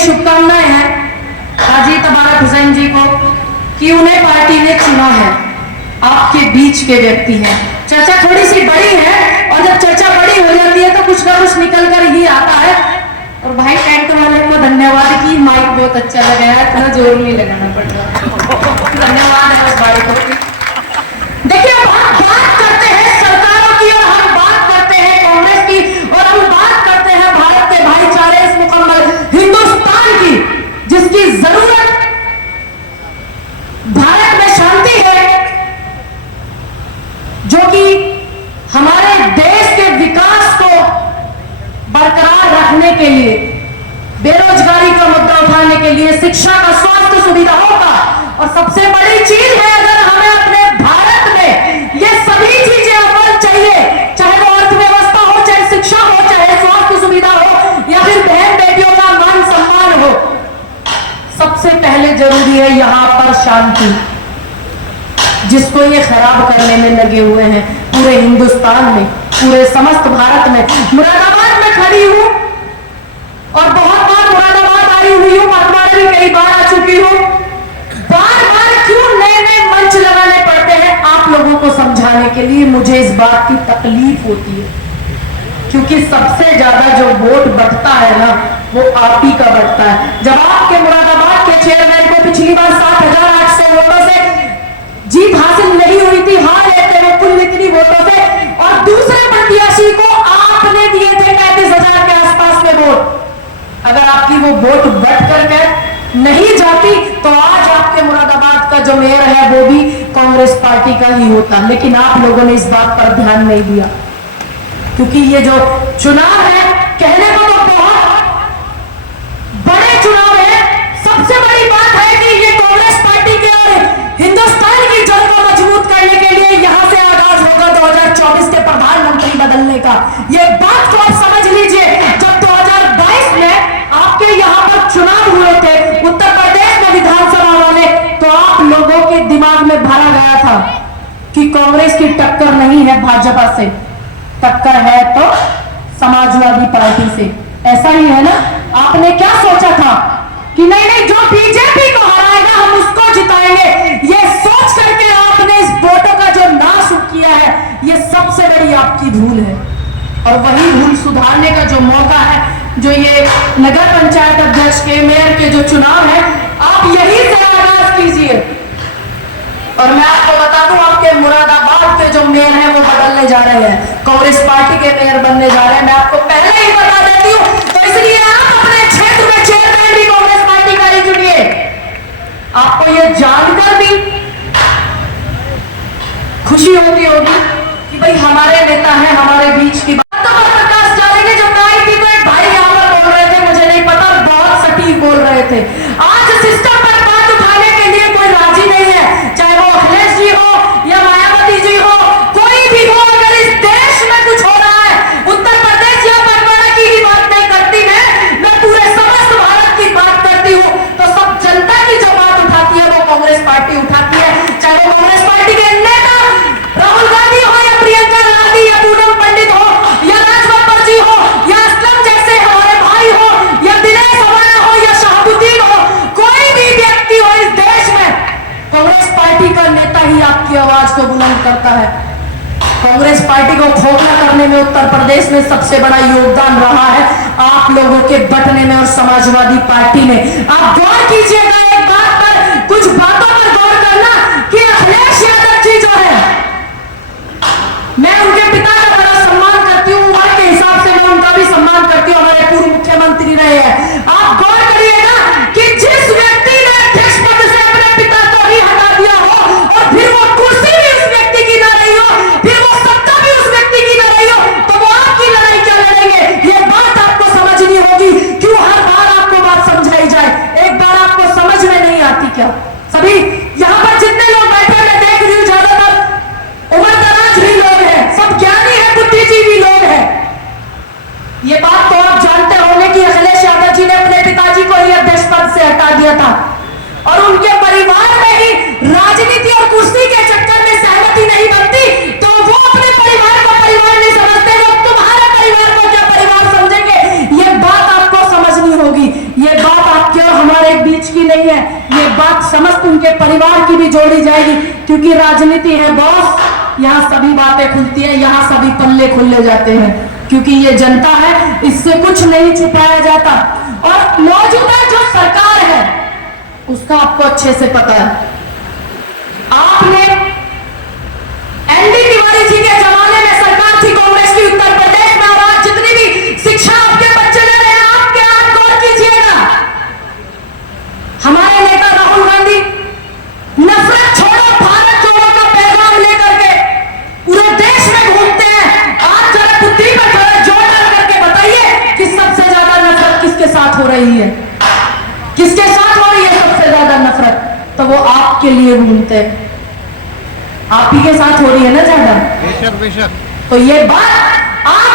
शुभकामनाएं हैं हाजी तबारक हुसैन जी को कि उन्हें पार्टी ने चुना है। आपके बीच के व्यक्ति हैं। चर्चा थोड़ी सी बड़ी है और जब चर्चा बड़ी हो जाती है तो कुछ ना कुछ निकल कर ही आता है। और भाई टेंट वाले को धन्यवाद कि माइक बहुत अच्छा लगा है, इतना जोर नहीं लगाना पड़ रहा। धन्यवाद है उस भाई को। देखिए हम बात करते हैं सरकारों की और हम बात करते हैं कांग्रेस की और हम बात करते हैं भारत के भाईचारे इस मुकम्मल हिंदुस्तान की, जिसकी जरूरत भारत में शांति है, जो कि हमारे देश के विकास को बरकरार रखने के लिए, बेरोजगारी का मुद्दा उठाने के लिए, शिक्षा का, स्वास्थ्य सुविधाओं का, और सबसे बड़ी चीज है अगर हमें अपने भारत में ये सभी चीजें अमल चाहिए, चाहे वो अर्थव्यवस्था हो, चाहे शिक्षा हो, चाहे स्वास्थ्य सुविधा हो, या फिर बहन बेटियों का मान सम्मान हो, सबसे पहले जरूरी है यहां पर शांति, जिसको ये खराब करने में लगे हुए हैं पूरे हिंदुस्तान में, पूरे समस्त भारत में। मुरादाबाद में खड़ी हूं और बहुत बार मुरादाबाद आई हुई हूं, पटना में भी कई बार आ चुकी हूं। बार बार क्यों नए नए मंच लगाने पड़ते हैं आप लोगों को समझाने के लिए, मुझे इस बात की तकलीफ होती है, क्योंकि सबसे ज्यादा जो वोट बढ़ता है ना वो आप ही का बढ़ता है। जब आपके मुरादाबाद के चेयरमैन को पिछली बार 7,800 वोटों से जीत हासिल नहीं हुई थी, हार लेते हुए कुल इतनी वोटों से, और दूसरे प्रत्याशी को आपने दिए थे 35,000 के आसपास में वोट, अगर आपकी वो वोट बढ़ करके नहीं जाती तो आज आपके मुरादाबाद का जो मेयर है वो भी कांग्रेस पार्टी का ही होता। लेकिन आप लोगों ने इस बात पर ध्यान नहीं दिया, क्योंकि ये जो चुनाव है कहने को तो बहुत बड़े चुनाव है, सबसे बड़ी बात है कि ये कांग्रेस पार्टी के और हिंदुस्तान की जड़ को मजबूत करने के लिए यहां से आगाज होगा 2024 के प्रधानमंत्री बदलने का। ये बात को आप समझ लीजिए, जब 2022 में आपके यहां पर चुनाव हुए थे उत्तर प्रदेश में विधानसभा वाले, तो आप लोगों के दिमाग में भरा गया था कि कांग्रेस की टक्कर नहीं है भाजपा से, टक्कर है तो समाजवादी पार्टी से। ऐसा ही है ना? आपने क्या सोचा था कि नहीं नहीं जो बीजेपी को हराएगा हम उसको जिताएंगे, ये सोच करके आपने इस वोटों का जो नाश किया है, ये सबसे बड़ी आपकी भूल है। और वही भूल सुधारने का जो मौका है, जो ये नगर पंचायत अध्यक्ष के, मेयर के जो चुनाव है, आप यही से आगाज कीजिए। और मैं आपको बता दूं, आपके मुरादाबाद के जो मेयर हैं वो बदलने जा रहे हैं, कांग्रेस पार्टी के मेयर बनने जा रहे हैं। मैं आपको पहले ही बता देती हूं, तो इसलिए आप अपने क्षेत्र में चेयरमैन भी कांग्रेस पार्टी का ही चुनिए। आपको ये जानकर भी खुशी होती होगी कि भाई हमारे नेता है, हमारे बीच की बातों पर प्रकाश डालेंगे। जो गाय थी तो एक भाई यहां पर बोल रहे थे, मुझे नहीं पता, बहुत सटीक बोल रहे थे। आज सिस्टम पर बात उठाने के लिए कोई राजी नहीं है, चाहे वो अखिलेश जी हो या मायावती जी हो, कोई भी हो। अगर इस देश में कुछ हो रहा है, उत्तर प्रदेश या बंटवारा की ही बात नहीं करती, मैं पूरे समस्त भारत की बात करती हूँ, तो सब जनता की जो बात उठाती है वो कांग्रेस पार्टी उठाती है। चाहे वो कांग्रेस पार्टी के नेता राहुल गांधी हो या प्रियंका गांधी या पूनम पंडित हो या राज बब्बर जी हो या असलम जैसे हमारे भाई हो या दिनेश अवाना हो या शहाबुद्दीन हो, कोई भी व्यक्ति हो इस देश में, कांग्रेस पार्टी का नेता ही आपकी आवाज को बुलंद करता है। कांग्रेस पार्टी को खोखला करने में उत्तर प्रदेश में सबसे बड़ा योगदान रहा है आप लोगों के बटने में और समाजवादी पार्टी ने। आप गौर कीजिएगा एक बात पर, कुछ बातों पर गौर करना कि अखिलेश यादव जी जो है, मैं उनके पिता का बड़ा सम्मान करती हूँ, उम्र के हिसाब से मैं उनका भी सम्मान करती हूँ, हमारे पूर्व मुख्यमंत्री रहे हैं। आप गौर करिएगा कि जिस व्यक्ति ने अध्यक्ष पद से अपने पिता को ही हटा दिया हो और फिर वो कुर्सी भी उस व्यक्ति की ना रही हो, फिर वो सत्ता भी उस व्यक्ति की ना रही हो, तो वो आपकी लड़ाई क्या लड़ेंगे? ये बात आपको समझनी होगी। क्यों हर बार आपको बात समझाई जाए? एक बार आपको समझ में नहीं आती क्या? सभी यहाँ पर जितने लोग बैठे मैं देख रही हूँ, ज्यादातर उम्रदराज भी लोग हैं, सब ज्ञानी है, बुद्धिजीवी लोग हैं। ये बात तो आप जानते होंगे कि अखिलेश यादव जी ने अपने पिताजी को ही अध्यक्ष पद से हटा दिया था और उनके परिवार में ही राजनीति और कुर्सी के चक्कर में सहमति नहीं बनती, तो वो अपने परिवार को परिवार नहीं समझते, वो तुम्हारे परिवार को क्या परिवार समझेंगे? ये बात आपको समझनी होगी, ये बात समस्त उनके परिवार की भी जोड़ी जाएगी, क्योंकि राजनीति है बॉस, यहाँ सभी बातें खुलती है, यहाँ सभी पल्ले खुले जाते हैं, क्योंकि ये जनता है, इससे कुछ नहीं छुपाया जाता। और मौजूदा जो सरकार है उसका आपको अच्छे से पता है। आपने एनडी तिवारी जी के जमाने में सरकार थी कांग्रेस की उत्तर प्रदेश में, और आज जितनी भी शिक्षा आपके बच्चे ले रहे हैं, आपके आप गौर कीजिएगा। हमारे नेता राहुल गांधी नफरत छोड़ो भारत जोड़ो का पैगाम लेकर के पूरे देश में घूमते हैं। आप जरा बुद्धि पर थोड़ा जोर डाल करके बताइए कि सबसे ज्यादा नफरत किसके साथ हो रही है, किसके साथ हो रही है सबसे ज्यादा नफरत? तो वो आपके लिए घूमते हैं, आप ही के साथ हो रही है ना ज्यादा। बेशक बेशक। तो ये बात आप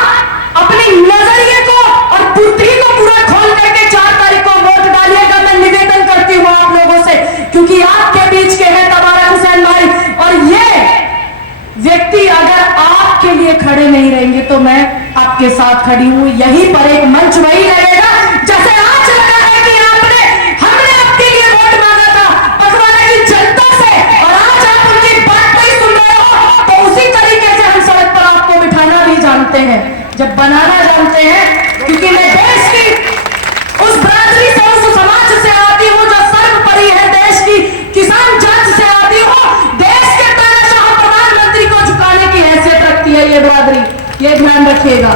अपनी नजरिए को और बुद्धि को पूरा खोल करके 4 तारीख को वोट डालिएगा। मैं निवेदन करती हूँ आप लोगों से, क्योंकि आपके बीच के हैं तबारक हुसैन भाई, और ये व्यक्ति अगर आपके लिए खड़े नहीं रहेंगे तो मैं आपके साथ खड़ी हूं। यहीं पर एक मंच वही लगेगा जैसे आज लगा है कि हमने आपके लिए वोट मांगा था पखवाड़ा की जनता से, और आज आप उनकी बात नहीं सुन रहे हो, तो उसी तरीके से हम सड़क पर आपको बिठाना भी जानते हैं, जब बनाना जानते हैं। क्योंकि मैं देश की उस बरादरी से, उस समाज से आती हूं जो सर्वोपरि है, देश की किसान जात से आती हूं, देश के तानाशाह प्रधानमंत्री को झुकाने की हैसियत रखती है ये बरादरी, ये ध्यान रखिएगा।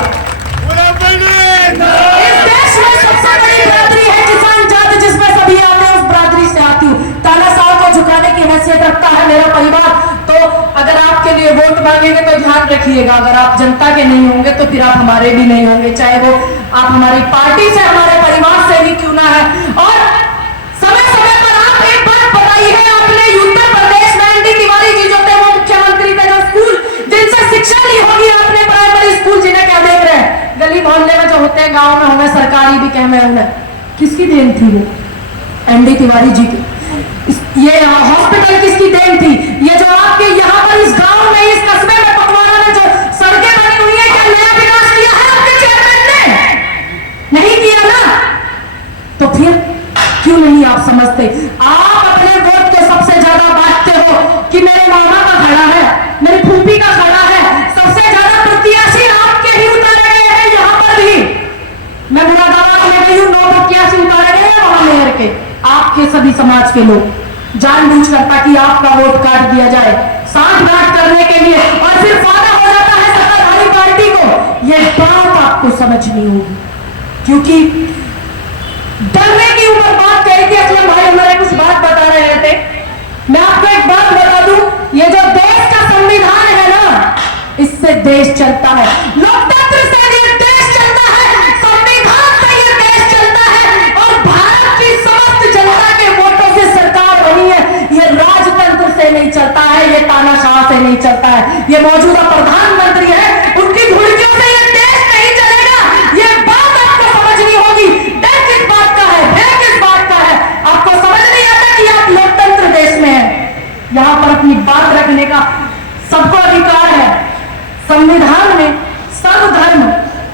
इस देश में सबसे बड़ी बरादरी है किसान जात, जिसमें सभी आते हैं, उस बरादरी से आती हूँ। तानाशाह को झुकाने की हैसियत रखता है मेरा परिवार। तो अगर आपके लिए वोट मांगेंगे तो ध्यान रखिएगा, अगर आप जनता के नहीं होंगे तो फिर आप हमारे भी नहीं होंगे, चाहे वो आप हमारी पार्टी से, हमारे परिवार से ही क्यों ना है। और समय समय पर आप एक बात बताइए, आपने उत्तर प्रदेश में एनडी तिवारी जी जो थे वो मुख्यमंत्री थे, जो स्कूल जिनसे शिक्षा ली होगी आपने, प्राइमरी स्कूल जिन्हें क्या देख रहे हैं, गली मोहल्ले में जो होते हैं, गांव में होंगे, सरकारी भी कह में होंगे, किसकी देन थी वो? एनडी तिवारी जी की। ये हॉस्पिटल किसकी देन थी? ये जो आपके यहाँ पर इस गांव में, इस कस्बे में, पखवाड़ा में जो सड़कें बनी हुई है, क्या नया विकास किया है आपके चेयरमैन ने? नहीं किया ना, तो फिर क्यों नहीं आप समझते? आप अपने वोट को सबसे ज्यादा बांटते हो कि मेरे मामा का खड़ा है, मेरी फूफी का खड़ा है, सबसे ज्यादा प्रत्याशी आपके ही उतारे गए हैं। यहाँ पर भी मैं मुरादाबाद में गई हूँ, 9 प्रत्याशी उतारे गए हैं वहां मेयर के, आपके सभी समाज के लोग जानबूझकर, ताकि आपका वोट काट दिया जाए, सांठगांठ करने के लिए, और फिर फायदा हो जाता है सत्ताधारी पार्टी को। यह बात आपको समझनी होगी, क्योंकि डरने की ऊपर बात कही थी। असलम भाई हमारे कुछ बात बता रहे थे, मैं आपको एक बात बता दूं, ये जो देश का संविधान है ना, इससे देश चलता है, लोकतंत्र से ये देश चलता है, संविधान से ये देश चलता है, और भारत की समस्त जनता के वोटों से सरकार बनी है। ये राजतंत्र से नहीं चलता है, ये तानाशाह से नहीं चलता है, ये मौजूदा प्रधानमंत्री है, उनकी धुड़कियों से ये देश नहीं चलेगा। ये बात आपको समझनी होगी। डर किस बात का है, भय किस बात का है? आपको समझ नहीं आता कि आप लोकतंत्र देश में हैं, यहां पर अपनी बात रखने का सबको अधिकार है। संविधान में सर्वधर्म,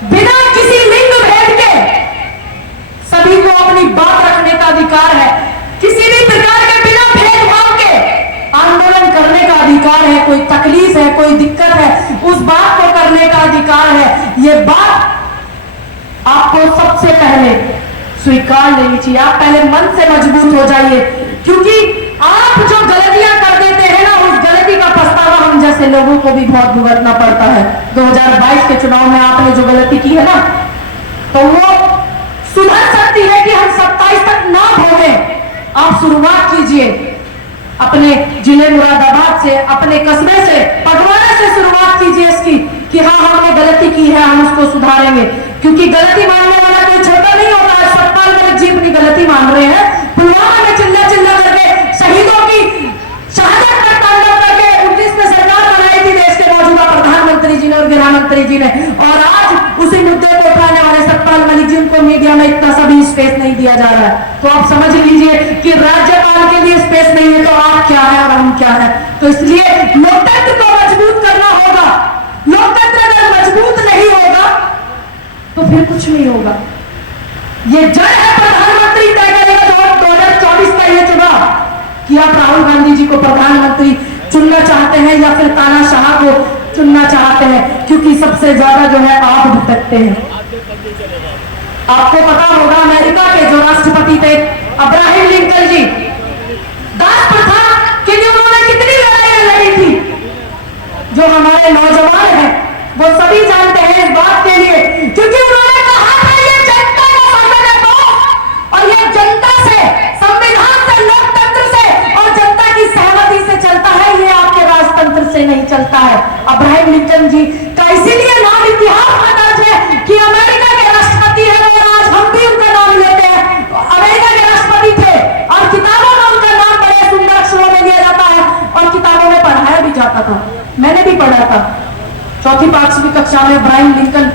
बिना किसी लिंग भेद के सभी को अपनी बात रखने का अधिकार है, किसी भी प्रकार के बिना भेदभाव के आंदोलन करने का अधिकार है, कोई तकलीफ है, कोई दिक्कत है, उस बात को करने का अधिकार है। ये बात आपको सबसे पहले स्वीकार लेनी चाहिए। आप पहले मन से मजबूत हो जाइए, क्योंकि आप जो गलतियां कर देते हैं ना, उस गलती का पछतावा हम जैसे लोगों को भी बहुत भुगतना पड़ता है। 2022 के चुनाव में आपने जो गलती की है ना, तो वो सुधर सकती है कि हम 27 तक ना भोगे। आप शुरुआत कीजिए अपने जिले मुरादाबाद से, अपने कस्बे से, पखवाड़ा से शुरुआत कीजिए इसकी, कि हाँ हमने गलती की है, हम उसको सुधारेंगे। क्योंकि गलती मानने वाला कोई छोटा नहीं होता है। सतपाल मलिक जी अपनी गलती मान रहे हैं, पुलवामा में चिल्ला चिल्ला करके शहीदों की शहादत पर तांडव करके 19 में सरकार बनाई थी देश के मौजूदा प्रधानमंत्री जी ने और गृहमंत्री जी ने, और आज उसी मुद्दे को उठाने वाले सतपाल मलिक जी, उनको मीडिया में इतना सभी स्पेस नहीं दिया जा रहा है। तो आप समझ लीजिए कि राज्यपाल के लिए स्पेस नहीं है, तो आप क्या है और हम क्या है। तो इसलिए लोकतंत्र को मजबूत करना होगा। लोकतंत्र अगर मजबूत नहीं होगा तो फिर कुछ नहीं होगा। ये जड़ है, प्रधानमंत्री तय करेगा 2024 का ये चुनाव। कि आप राहुल गांधी जी को प्रधानमंत्री चुनना चाहते हैं या फिर तानाशाह को चुनना चाहते हैं, क्योंकि सबसे ज्यादा जो है आप भटकते हैं। आपको पता होगा अमेरिका के जो राष्ट्रपति थे अब्राहम लिंकन जी, दास प्रथा के लिए उन्होंने कितनी लड़ाइयां लड़ी थी, जो हमारे नौजवान हैं वो सभी जानते हैं इस बात के लिए, क्योंकि उन्होंने कहा था ये जनता का शासन है वो, और ये जनता से, संविधान से, लोकतंत्र से और जनता की सहमति से चलता है, ये आपके राजतंत्र से नहीं चलता है। अब्राहम लिंकन जी का इसीलिए नाम इतिहास में दर्ज है कि अमेरिका के राष्ट्रपति है, और आज हम भी उनका नाम लेते हैं। अमेरिका के राष्ट्रपति थे और किताबों में उनका नाम बड़े सुंदर अक्षरों में लिया जाता है और किताबों में पढ़ाया भी जाता था। मैंने भी पढ़ा था, चौथी पांचवी कक्षा में अब्राहम लिंकन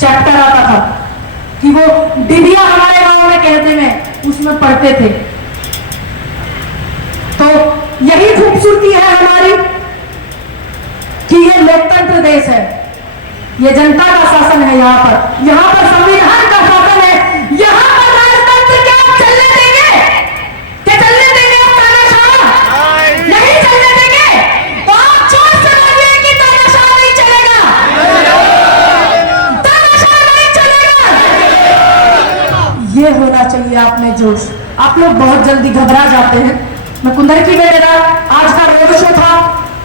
चैप्टर आता था कि वो डिबिया हमारे गांव में कहते हैं, उसमें पढ़ते थे। तो यही खूबसूरती है हमारी कि ये लोकतंत्र देश है, ये जनता का शासन है। यहाँ पर संविधान का शासन है। यहाँ पर राजतंत्र क्या आप चलने देंगे? क्या चलने देंगे आप तानाशाह? नहीं चलने देंगे। तो आप जोर से बोलिए कि तानाशाह नहीं चलेगा, तानाशाह नहीं चलेगा। ये होना चाहिए आप में जोश। आप लोग बहुत जल्दी घबरा जाते हैं। मैं कुंदरकी में मेरा आज का रोड शो था,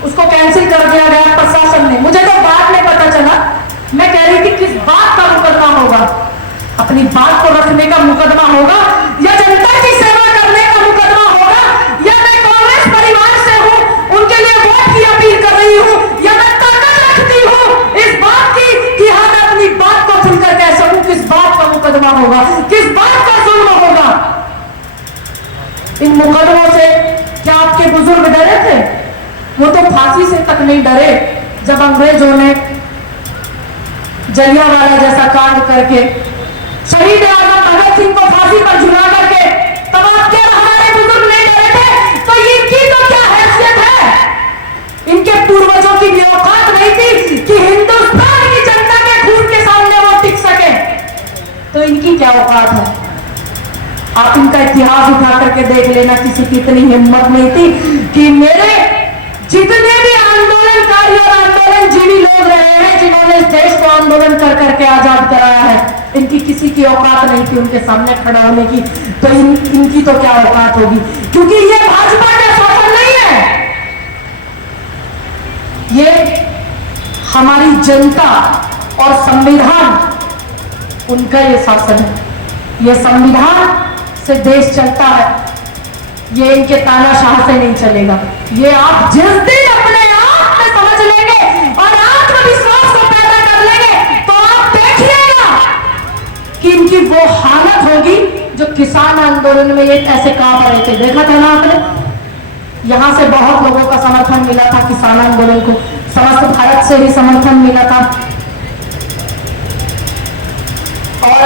उसको कैंसिल कर दिया गया प्रशासन ने। मुझे तो बाद में पता चला, मैं कह रही थी किस बात का मुकदमा होगा, अपनी बात को रखने का मुकदमा होगा या जनता की सेवा करने का मुकदमा होगा, या मैं कांग्रेस परिवार से हूं, उनके लिए वोट की अपील कर रही हूं, या मैं ताकत रखती हूं इस बात की कि हाँ मैं अपनी बात को खुलकर कह सकूं, किस बात का मुकदमा होगा, किस बात का जुल्म होगा। इन मुकदमों से क्या आपके बुजुर्ग डरे थे? वो तो फांसी से तक नहीं डरे जब अंग्रेजों ने जलियांवाला जैसा कांड करके शहीद आजम भगत सिंह को फांसी पर झुला करके, तब आपके हमारे बुजुर्ग नहीं डरे थे। तो इनकी तो क्या हैसियत है? इनके पूर्वजों की भी औकात नहीं थी कि हिंदुस्तान की जनता के खून के सामने वो टिक सके, तो इनकी क्या औकात है? आप इनका इतिहास उठा करके देख लेना, किसी की इतनी हिम्मत नहीं थी कि मेरे जितने भी आंदोलनकारी और आंदोलनजीवी लोग रहे हैं, जिन्होंने इस देश को आंदोलन कर करके आजाद कराया है, इनकी किसी की औकात नहीं थी उनके सामने खड़ा होने की। तो इनकी तो क्या औकात होगी, क्योंकि ये भाजपा का शासन नहीं है, ये हमारी जनता और संविधान उनका ये शासन है। ये संविधान से देश चलता है, ये इनके तानाशाह से नहीं चलेगा। ये आप जिस दिन अपने आप में समझ लेंगे और आत्मविश्वास को पैदा कर लेंगे, तो आप देखिएगा कि इनकी वो हालत होगी जो किसान आंदोलन में ये ऐसे कांप रहे थे। देखा था ना आपने, यहां से बहुत लोगों का समर्थन मिला था किसान आंदोलन को, समस्त भारत से ही समर्थन मिला था। और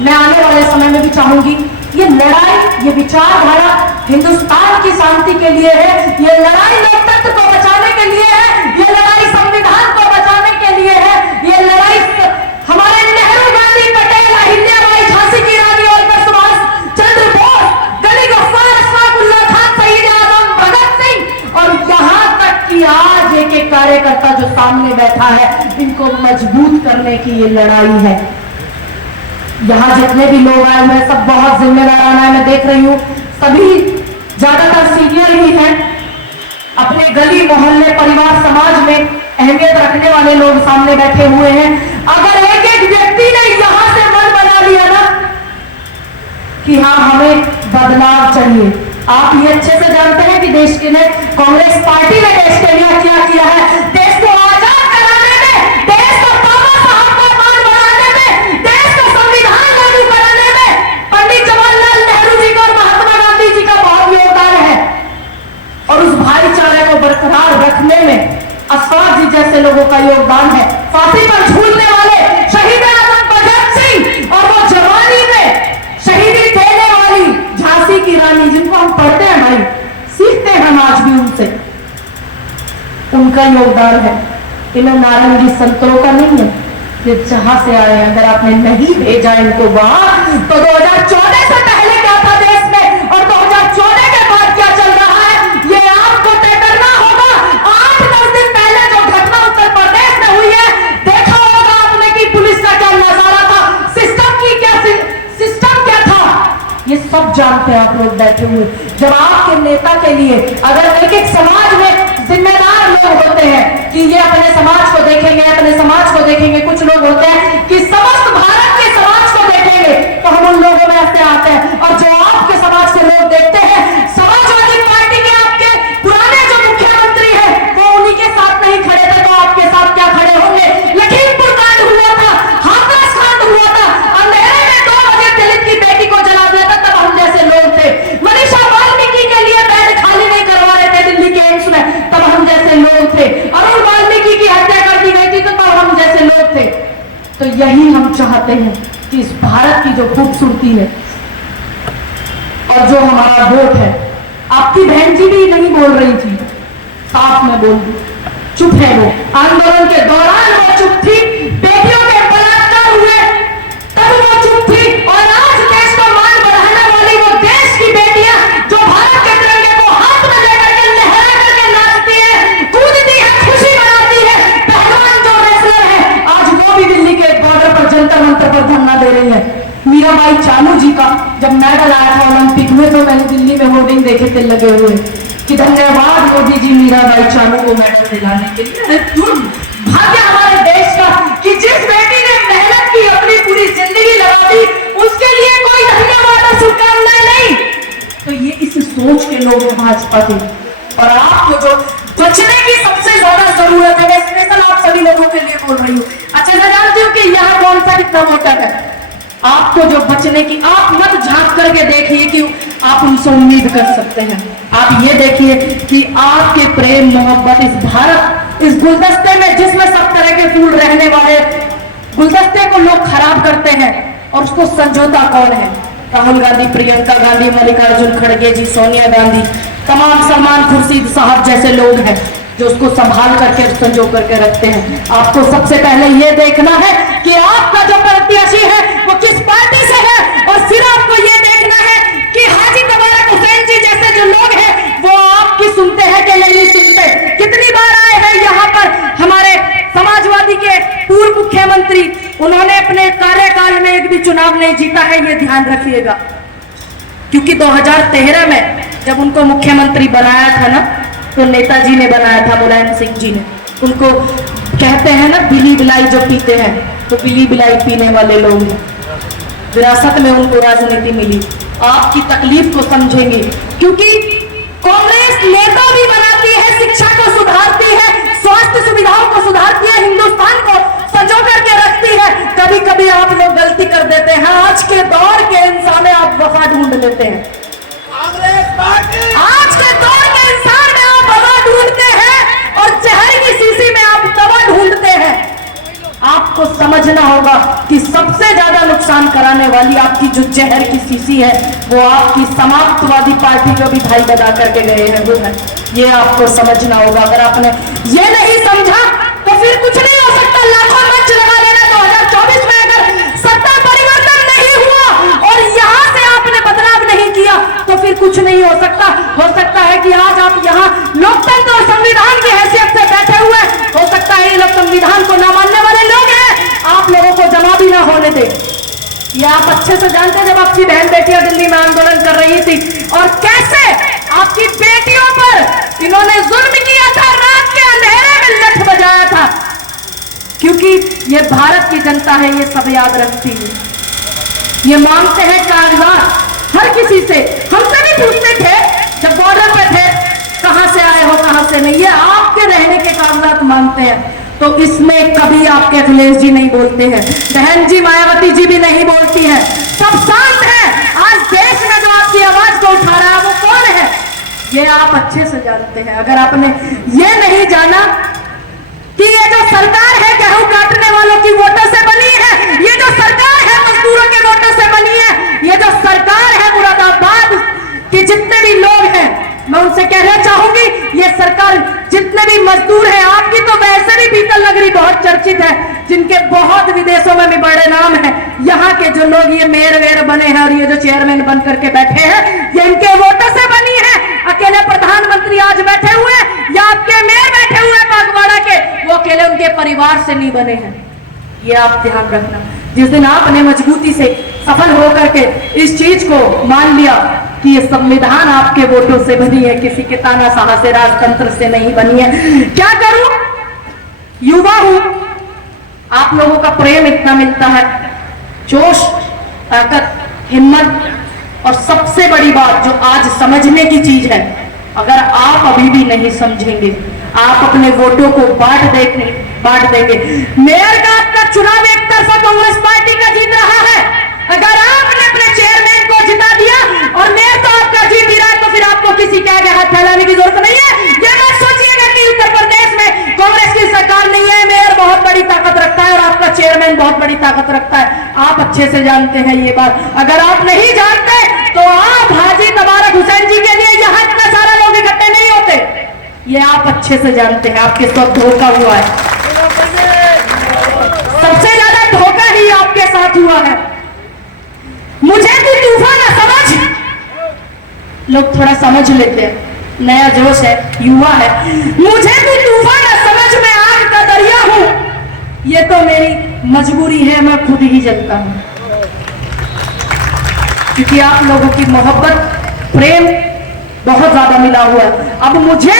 मैं आने वाले समय में भी चाहूंगी ये लड़ाई, ये विचारधारा हिंदुस्तान की शांति के लिए है, ये लड़ाई लोकतंत्र को बचाने के लिए है, ये लड़ाई संविधान को बचाने के लिए है, ये लड़ाई हमारे नेहरू, गांधी, पटेल, अहिल्याबाई, झांसी की रानी और सुभाष चंद्र बोस, गली गफ्फार, अशफाक उल्लाह खान, शहीद आजम भगत सिंह, और यहाँ तक कि आज एक कार्यकर्ता जो सामने बैठा है, इनको मजबूत करने की ये लड़ाई है। यहाँ जितने भी लोग आए हुए सब बहुत जिम्मेदाराना है, मैं देख रही हूँ सभी ज्यादातर सीनियर ही हैं, अपने गली मोहल्ले परिवार समाज में अहमियत रखने वाले लोग सामने बैठे हुए हैं। अगर एक एक व्यक्ति ने यहाँ से मन बना लिया ना कि हाँ हमें बदलाव चाहिए। आप ये अच्छे से जानते हैं कि देश के ने कांग्रेस पार्टी ने देश के लिए क्या किया है, देश को आजाद कराने में, देश को बाबा साहब का मान बढ़ाने में, देश को संविधान लागू कराने में पंडित जवाहरलाल नेहरू जी का और महात्मा गांधी जी का बहुत योगदान है। और उस भाईचारे को बरकरार रखने में अशफाक जी जैसे लोगों का योगदान है। फांसी पर झूलने वाले शहीद आजम भगत सिंह और वो जवानी में शहीदी देने वाली झांसी की रानी, जिनको हम पढ़ते हैं भाई, सीखते हैं हम आज भी उनसे, उनका योगदान है। इन्हें नारंगी संतरों का नहीं है, ये जहां से आए हैं। अगर आपने नहीं भेजा इनको वहां, तो 2014 से पहले क्या था देश में और 2014 के बाद क्या चल रहा जानते हैं आप लोग बैठे हुए, जब आपके नेता के लिए अगर एक समाज में जिम्मेदार लोग होते हैं कि ये अपने समाज को देखेंगे, अपने समाज को देखेंगे, कुछ लोग होते हैं कि समस्त भारत के समाज को देखेंगे, तो हम उन लोगों में ऐसे आते हैं। और जो आपके समाज के लोग देखते हैं, समाजवादी पार्टी के आपके पुराने जो मुख्यमंत्री है वो उन्हीं के साथ नहीं खड़े थे, तो आपके साथ क्या खड़े होंगे? लखीमपुर कांड हुआ था, हाथरस कांड हुआ था, अंधेरे में 2 बजे दलित की बेटी को जला दिया था, तब हम जैसे लोग थे। मनीषा वाल्मीकि के लिए बेड खाली नहीं करवा रहे थे दिल्ली के एम्स में, तब हम जैसे लोग थे। अरुण वाल्मीकि की हत्या कर दी गई थी, तो तब हम जैसे लोग थे। तो यही हम चाहते हैं कि इस भारत की जो खूबसूरती है और जो हमारा वोट है, आपकी बहन जी भी नहीं बोल रही थी, साफ में बोल दी, चुप है वो। आंदोलन के दौरान वो चुप थी, बेटियों के बलात्कार हुए तब वो चुप थी, और आज देश को मान बढ़ाने वाली वो देश की बेटियां जो भारत के तिरंगे को हाथ में लेकर के लहरा करके नाचती है, कूदती है, खुशी मनाती है, पहलवान जो रेसलर है, आज वो भी दिल्ली के बॉर्डर पर जंतर मंतर पर धरना दे रही है। मीराबाई चानू जी का जब मेडल आया था ओलंपिक में, तो मैंने दिल्ली में होर्डिंग देखे थे लगे हुए कि धन्यवाद मोदी जी मीराबाई चानू को मेडल दिलाने के लिए। भाग्य हमारे देश का कि जिस बेटी ने मेहनत की, अपनी पूरी जिंदगी लगा दी, उसके लिए कोई धन्यवाद और शुभकामनाएं नहीं। तो ये इस सोच के लोग हैं भाजपा के। और आपको जो बचने की सबसे ज्यादा जरूरत है, मैं स्पेशल आप सभी लोगों के लिए बोल रही हूँ। अच्छा, मैं जानती हूँ कि यहाँ कौन सा कितना वोटर है। आपको जो बचने की, आप मत झांक करके देखिए कि आप उनसे उम्मीद कर सकते हैं। आप ये देखिए कि आपके प्रेम मोहब्बत इस भारत, इस गुलदस्ते में जिसमें सब तरह के फूल रहने वाले गुलदस्ते को लोग खराब करते हैं, और उसको संजोता कौन है? राहुल गांधी, प्रियंका गांधी, मल्लिकार्जुन खड़गे जी, सोनिया गांधी, तमाम सलमान खुर्शीद साहब जैसे लोग हैं जो उसको संभाल करके संजो करके रखते हैं। आपको सबसे पहले ये देखना है कि आपका जो प्रत्याशी है वो किस पार्टी से है, और फिर आपको ये देखना है कि हाजी तबारक हुसैन जी जैसे जो लोग हैं वो आपकी सुनते हैं कि नहीं सुनते। कितनी बार आए हैं यहाँ पर हमारे समाजवादी के पूर्व मुख्यमंत्री, उन्होंने अपने कार्यकाल में एक भी चुनाव नहीं जीता है, ये ध्यान रखिएगा। क्योंकि 2013 में जब उनको मुख्यमंत्री बनाया था ना, तो नेताजी ने बनाया था, मुलायम सिंह जी ने। उनको कहते हैं ना बिली बिलाई जो पीते हैं, तो बिली बिलाई पीने वाले लोग हैं। विरासत में उनको राजनीति मिली। आपकी तकलीफ को समझेंगे, क्योंकि कांग्रेस नेता भी बनाती है, शिक्षा को सुधारती है, स्वास्थ्य सुविधाओं को सुधारती है, हिंदुस्तान को संजो करके रखती है। कभी कभी आप लोग गलती कर देते हैं, आज के दौर के इंसान में आप वफा ढूंढ लेते हैं। आज के दौर के इंसान में आप वफा ढूंढते हैं, और जहर की शीशी में आप दवा ढूंढते हैं। आपको समझना होगा कि सबसे ज्यादा नुकसान कराने वाली आपकी जो जहर की शीशी है वो आपकी समाजवादी पार्टी को भी भाई बता करके गए हैं वो है। ये आपको समझना होगा। अगर आपने ये नहीं समझा तो फिर कुछ नहीं हो सकता। लाखों मंच लगा लेना, 2024 में अगर सत्ता परिवर्तन नहीं हुआ और यहाँ से आपने बदलाव नहीं किया तो फिर कुछ नहीं हो सकता। हो सकता है कि आज आप यहाँ लोकतंत्र और संविधान की हैसियत से बैठे हुए, हो सकता है ये लोग संविधान को न मानने वाले लोग हैं, आप लोगों को जमा भी ना होने दे। ये आप अच्छे से जानते हैं। जब आपकी बहन बेटियां दिल्ली में आंदोलन कर रही थी और कैसे आपकी बेटियों पर इन्होंने जुल्म किया था, रात के अंधेरे में लठ बजाया था, क्योंकि ये भारत की जनता है, ये सब याद रखती है। ये मांगते हैं कागजात हर किसी से। हमसे भी पूछते थे जब बॉर्डर पे थे, कहां से आए हो, कहां से नहीं। ये आपके रहने के कागजात मांगते हैं। तो इसमें कभी आपके अखिलेश जी नहीं बोलते हैं, बहन जी मायावती जी भी नहीं बोलती हैं, सब शांत है। आज देश में जो आपकी आवाज को उठा रहा है वो कौन है, ये आप अच्छे से जानते हैं। अगर आपने ये नहीं जाना कि ये जो सरकार है गेहूं काटने वालों की वोटों से बनी है, ये जो सरकार है मजदूरों के वोटों से बनी है, ये जो सरकार है मुरादाबाद के जितने भी लोग हैं, मैं उनसे कहना चाहूंगी ये सरकार जितने भी मजदूर हैं, आपकी तो वैसे भी पीतल नगरी बहुत चर्चित है, जिनके बहुत विदेशों में भी बड़े नाम है। यहाँ के जो लोग ये मेयर वेयर बने हैं और ये जो चेयरमैन बन करके बैठे हैं, ये इनके वोटों से बनी है। अकेले प्रधानमंत्री आज बैठे हुए या आपके मेयर बैठे हुए बागवाड़ा के, वो अकेले उनके परिवार से नहीं बने हैं। ये आप ध्यान रखना। जिस दिन आपने मजबूती से सफल होकर के इस चीज को मान लिया कि ये संविधान आपके वोटों से बनी है, किसी के तानाशाह से, राजतंत्र से नहीं बनी है। क्या करूं, युवा हूं, आप लोगों का प्रेम इतना मिलता है, जोश, ताकत, हिम्मत, और सबसे बड़ी बात जो आज समझने की चीज है, अगर आप अभी भी नहीं समझेंगे, आप अपने वोटों को बांट देंगे। मेयर का आपका चुनाव एक तरफा कांग्रेस पार्टी का जीत रहा है। अगर आपने अपने चेयरमैन को जिता दिया और मेयर तो आपका जीत ही रहा है, तो फिर आपको किसी के आगे हाथ फैलाने की जरूरत नहीं है। ये मत सोचिएगा कि उत्तर प्रदेश में कांग्रेस की सरकार नहीं है, मेयर बहुत बड़ी ताकत रखता है और आपका चेयरमैन बहुत बड़ी ताकत रखता है। आप अच्छे से जानते हैं ये बात। अगर आप नहीं जानते तो आप हाजी तबारक हुसैन जी के लिए यहाँ इतना सारा लोग इकट्ठे नहीं होते, ये आप अच्छे से जानते हैं। आपके साथ धोखा हुआ है, सबसे ज्यादा धोखा ही आपके साथ हुआ है। मुझे भी तूफान ना समझ, लोग थोड़ा समझ लेते हैं, नया जोश है, युवा है। मुझे भी तूफान ना समझ, मैं आग का दरिया हूं, ये तो मेरी मजबूरी है, मैं खुद ही जलता हूं। क्योंकि आप लोगों की मोहब्बत, प्रेम बहुत ज्यादा मिला हुआ है। अब मुझे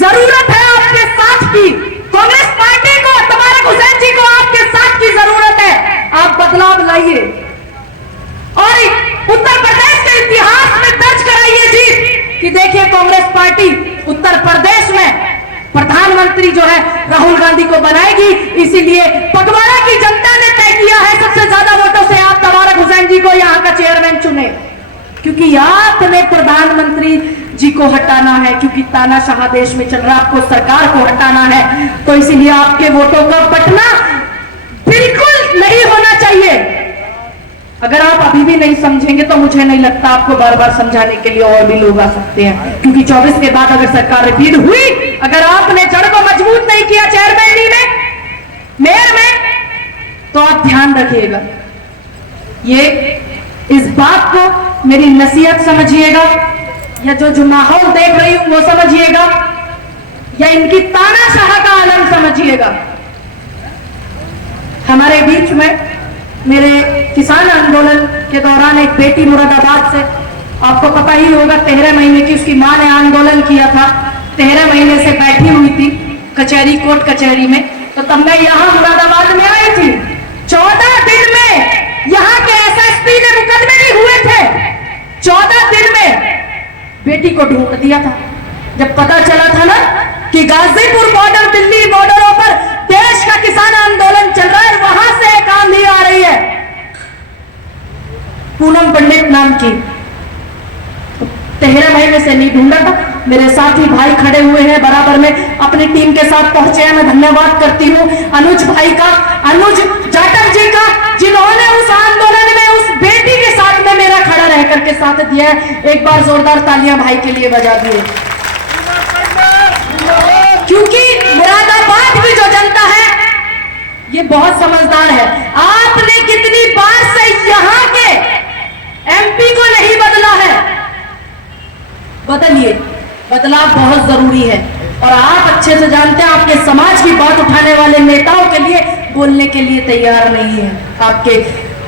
जरूरत है आपके साथ की, कांग्रेस पार्टी को, तबारक हुसैन जी को आपके साथ की जरूरत है। आप बदलाव लाइए और उत्तर प्रदेश के इतिहास में दर्ज कराइए जीत कि देखिए कांग्रेस पार्टी उत्तर प्रदेश में प्रधानमंत्री जो है राहुल गांधी को बनाएगी। इसीलिए पगवाड़ा की जनता ने तय किया है सबसे ज्यादा वोटों से आप तबारक हुसैन जी को यहाँ का चेयरमैन चुने, क्योंकि आपने प्रधानमंत्री जी को हटाना है, क्योंकि तानाशाह देश में चल रहा, आपको सरकार को हटाना है। तो इसीलिए आपके वोटों का बंटना बिल्कुल नहीं होना चाहिए। अगर आप अभी भी नहीं समझेंगे तो मुझे नहीं लगता आपको बार बार समझाने के लिए और भी लोग आ सकते हैं, क्योंकि 24 के बाद अगर सरकार रिपीट हुई, अगर आपने जड़ को मजबूत नहीं किया चेयरमैन में, मेयर में, तो आप ध्यान रखिएगा। ये इस बात को मेरी नसीहत समझिएगा, या जो माहौल देख रही हूं वो समझिएगा, या इनकी तानाशाह का आलम समझिएगा। हमारे बीच में मेरे किसान आंदोलन के दौरान एक बेटी मुरादाबाद से, आपको पता ही होगा, 13 महीने की उसकी मां ने आंदोलन किया था, 13 महीने से बैठी हुई थी कचहरी, कोर्ट कचहरी में। तो तब मैं यहाँ मुरादाबाद में आई थी, 14 दिन में यहाँ के एसएसपी ने मुकदमे नहीं हुए थे, 14 दिन में बेटी को ढूंढ दिया था। जब पता चला था ना कि गाजीपुर बॉर्डर, दिल्ली बॉर्डरों पर देश का किसान आंदोलन चल रहा है, वहां से एक आंधी आ रही है पूनम पंडित नाम की, 13 महीने से नहीं ढूंढा था। मेरे साथी भाई खड़े हुए हैं बराबर में, अपनी टीम के साथ पहुंचे हैं। मैं धन्यवाद करती हूं अनुज भाई का, अनुज जाटव जी का, जिन्होंने उस आंदोलन में उस बेटी के साथ में मेरा खड़ा रह करके साथ दिया है। एक बार जोरदार तालियां भाई के लिए बजा दिए, क्योंकि मुरादाबाद की जो जनता है ये बहुत समझदार है। आपने कितनी बार से यहाँ के एमपी को नहीं बदला है, बदलिए, बदलाव बहुत जरूरी है। और आप अच्छे से जानते हैं, आपके समाज की बात उठाने वाले नेताओं के लिए बोलने के लिए तैयार नहीं है। आपके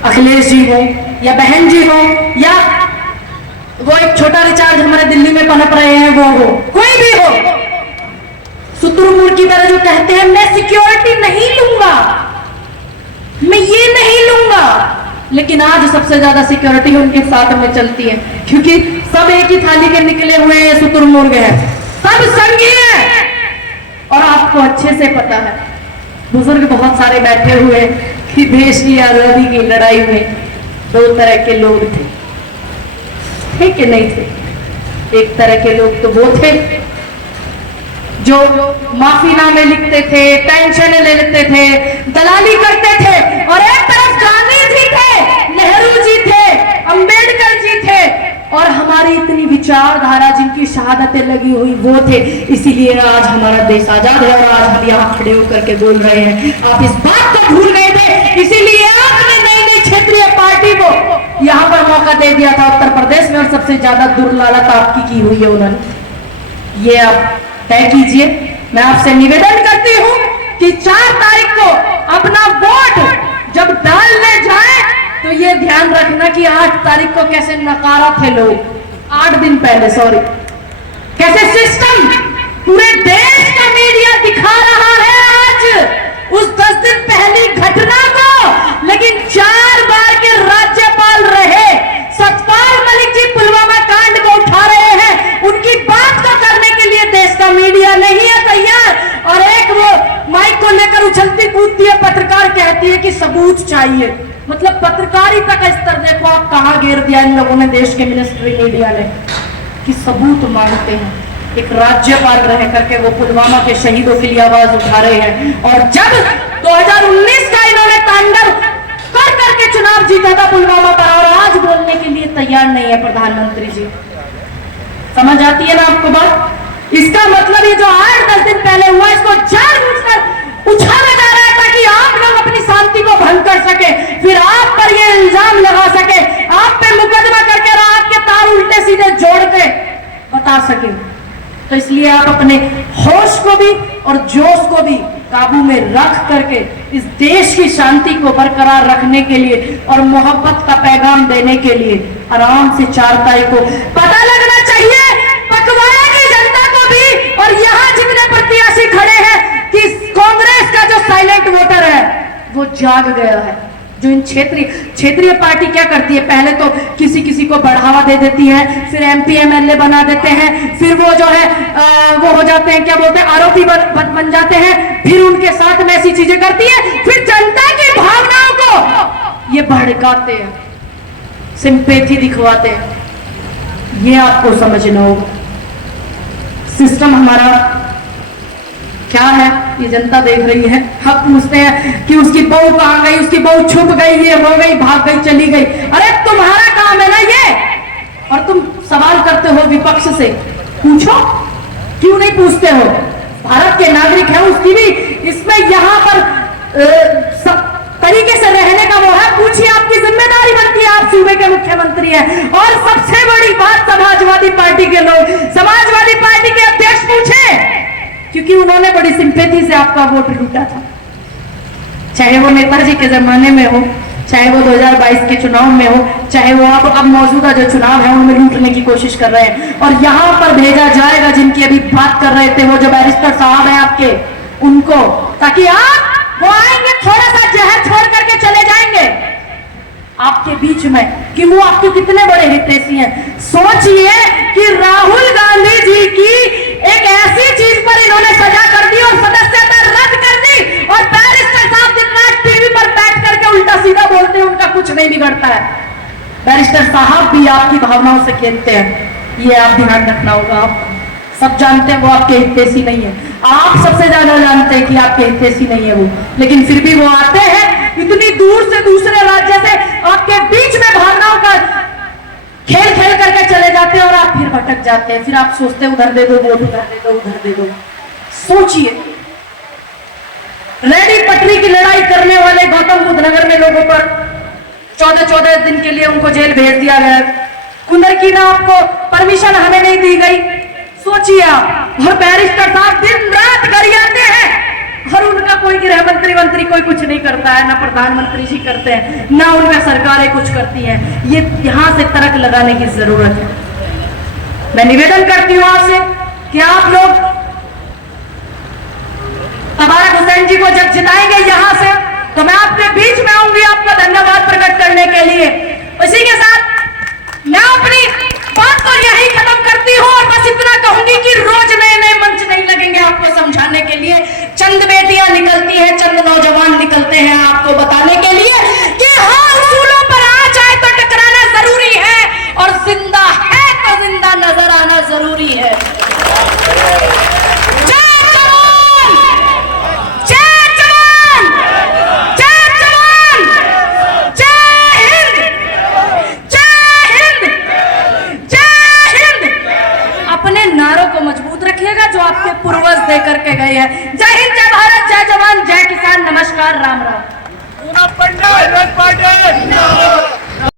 अखिलेश जी हो या बहन जी हो, या वो एक छोटा रिचार्ज हमारे दिल्ली में पनप रहे हैं वो हो, कोई भी हो, शुतुरमुर्ग की तरह जो कहते हैं मैं सिक्योरिटी नहीं लूंगा, मैं ये नहीं लूंगा, लेकिन आज सबसे ज्यादा सिक्योरिटी उनके साथ में चलती है, क्योंकि सब एक ही थाली के निकले हुए हैं, शुतुरमुर्ग है, सब संगी है। और आपको अच्छे से पता है, बुजुर्ग बहुत सारे बैठे हुए कि देश की आजादी की लड़ाई में 2 तरह के लोग थे कि नहीं थे? एक तरह के लोग तो वो थे जो माफीनामे लिखते थे, पेंशन ले लेते थे, दलाली करते थे, और एक तरफ गांधी जी थे, नेहरू जी थे, अंबेडकर जी थे, और हमारी इतनी विचारधारा जिनकी शहादतें लगी हुई वो थे। इसीलिए आज हमारा देश आजाद है और आज हम यहाँ खड़े होकर के बोल रहे हैं। आप इस बात को भूल गए थे, इसीलिए आपने नई नई क्षेत्रीय पार्टी को यहाँ पर मौका दे दिया था उत्तर प्रदेश में, और सबसे ज्यादा दुर्लालत आपकी की हुई है उन्होंने। ये आप तय कीजिए। मैं आपसे निवेदन करती हूँ कि 4 तारीख को अपना वोट जब डालने जाए तो ये ध्यान ध्यान रखना कि 8 तारीख को कैसे नकारा थे लोग, 8 दिन पहले, सॉरी, कैसे सिस्टम पूरे देश का मीडिया दिखा रहा है आज उस 10 दिन पहली घटना को। लेकिन 4 बार के राज्यपाल रहे सतपाल मलिक जी पुलवामा कांड को उठा रहे हैं, उनकी बात को करने के लिए देश का मीडिया नहीं है तैयार। और एक वो माइक को लेकर उछलती कूदती है पत्रकार, कहती है कि सबूत चाहिए। मतलब पत्रकारिता का स्तर देखो आप कहां गिर दिया इन लोगों ने, देश के मिनिस्ट्री मीडिया ने, कि सबूत मांगते हैं। एक राज्यपाल रह करके वो पुलवामा के शहीदों के लिए आवाज उठा रहे हैं। और जब 2019 का इन्होंने तांडव कर करके चुनाव जीता था पुलवामा पर, और आज बोलने के लिए तैयार नहीं है प्रधानमंत्री जी। समझ आती है ना आपको बात? इसका मतलब ये जो 8-10 दिन पहले हुआ, इसको जानबूझकर उछाला जा रहा है ताकि आप लोग अपनी शांति को भंग कर सके, फिर आप पर ये इल्जाम लगा सके, आप पे मुकदमा करके और आपके तार उल्टे सीधे जोड़ के बता सके। तो इसलिए आप अपने होश को भी और जोश को भी काबू में रख करके इस देश की शांति को बरकरार रखने के लिए और मोहब्बत का पैगाम देने के लिए आराम से 4 तारीख को पता लगना चाहिए पकवाड़ा की जनता को भी, और यहाँ जितने प्रत्याशी खड़े हैं, कि कांग्रेस का जो साइलेंट वोटर है वो जाग गया है। जो इन क्षेत्रीय पार्टी क्या करती है, पहले तो किसी किसी को बढ़ावा दे देती है, फिर MP MLA बना देते हैं, फिर वो जो है वो हो जाते हैं, क्या बोलते हैं, आरोपी बन जाते हैं, फिर उनके साथ में ऐसी चीजें करती है, फिर जनता की भावनाओं को ये भड़काते हैं, सिंपैथी दिखवाते हैं। ये आपको समझना होगा। सिस्टम हमारा क्या है ये जनता देख रही है। हम पूछते हैं कि उसकी बहू कहां गई, उसकी बहू छुप गई, ये हो गई, भाग गई, चली गई। अरे तुम्हारा काम है ना ये, और तुम सवाल करते हो विपक्ष से। पूछो, क्यों नहीं पूछते हो? भारत के नागरिक है, उसकी भी इसमें यहाँ पर सब तरीके से रहने का वो है। पूछिए, आपकी जिम्मेदारी बनती है, आप सूबे के मुख्यमंत्री हैं। और सबसे बड़ी बात, समाजवादी पार्टी के लोग, समाजवादी पार्टी के अध्यक्ष पूछे, क्योंकि उन्होंने बड़ी सिंपैथी से आपका वोट लूटा था, चाहे वो नेताजी के जमाने में हो, चाहे वो 2022 के चुनाव में हो, चाहे वो आप अब मौजूदा जो चुनाव है उनमें लूटने की कोशिश कर रहे हैं। और यहाँ पर भेजा जाएगा जिनकी अभी बात कर रहे थे, वो जो बैरिस्टर साहब हैं आपके, उनको, ताकि आप वो आएंगे, थोड़ा सा जहर छोड़ करके चले जाएंगे आपके बीच में, कि वो आपके कितने बड़े हितैषी हैं। सोचिए कि राहुल गांधी जी की एक ऐसी चीज पर इन्होंने सजा कर दी और सदस्यता रद्द कर दी, और बैरिस्टर साहब दिन रात टीवी पर बैठ करके उल्टा सीधा बोलते हैं, उनका कुछ नहीं बिगड़ता है। बैरिस्टर साहब भी आपकी भावनाओं से खेलते हैं, ये आप ध्यान रखना होगा। आप सब जानते हैं वो आपके हितैषी नहीं है, आप सबसे ज्यादा जानते हैं कि आपके हितैषी नहीं है वो, लेकिन फिर भी वो आते हैं इतनी दूर से, दूसरे राज्य से, आपके बीच में भावनाओं का खेल खेल करके चले जाते हैं, और आप फिर भटक जाते हैं। फिर आप सोचते हैं उधर दे दो वोट, उधर दे दो, उधर दे दो। सोचिए, रेडी पटरी की लड़ाई करने वाले गौतम बुद्ध नगर में लोगों पर 14-14 दिन के लिए उनको जेल भेज दिया गया। कुंदरकीना आपको परमिशन हमें नहीं दी गई, सोचिए आप। और बैरिस्टर साहब दिन रात गरियाते हैं, और उनका कोई गृह मंत्री कोई कुछ नहीं करता है, ना प्रधानमंत्री जी करते हैं, ना उनका सरकारें कुछ करती हैं। ये यहां से तर्क लगाने की जरूरत है। मैं निवेदन करती हूं आपसे कि आप लोग तबारक हुसैन जी को जब जिताएंगे यहां से, तो मैं आपके बीच में आऊंगी आपका धन्यवाद प्रकट करने के लिए। इसी के साथ मैं अपनी बात को यही खत्म करती हूँ, और बस इतना कहूंगी कि रोज नए नए मंच नहीं लगेंगे आपको समझाने के लिए। चंद बेटियां निकलती हैं, चंद नौजवान निकलते हैं आपको बताने के लिए कि हाँ, उसूलों पर आ जाए तो टकराना जरूरी है, और जिंदा है तो जिंदा नजर आना जरूरी है। जो आपके पूर्वज दे करके गए हैं,